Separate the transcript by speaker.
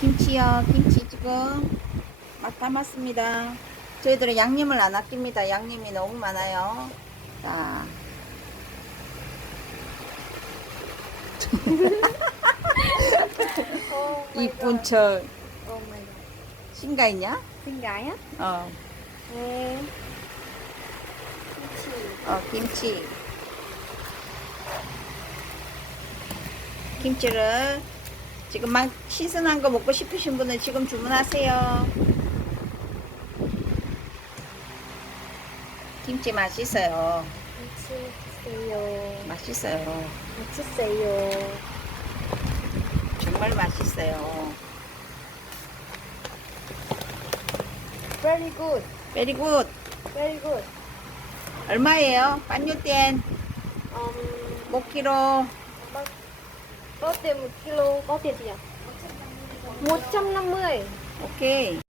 Speaker 1: 김치요. 김치 지금 막 담았습니다. 저희들은 양념을 안 아낍니다. 양념이 너무 많아요. 자. 이쁜 척.
Speaker 2: My god.
Speaker 1: 신가 있냐?
Speaker 2: Xinh gái á?
Speaker 1: 어,
Speaker 2: Ê.
Speaker 1: 어, 김치. 김치를 지금 막 시즌한 거 먹고 싶으신 분은 지금 주문하세요. 김치 맛있어요.
Speaker 2: 맛있어요.
Speaker 1: 맛있어요.
Speaker 2: 맛있어요.
Speaker 1: 정말 맛있어요.
Speaker 2: Very good.
Speaker 1: 베리 굿.
Speaker 2: Very good.
Speaker 1: 얼마예요? 반유땐
Speaker 2: Um,
Speaker 1: 1kg.
Speaker 2: bao- có tiền 1 kg có tiền gì ạ? 150.
Speaker 1: Ok.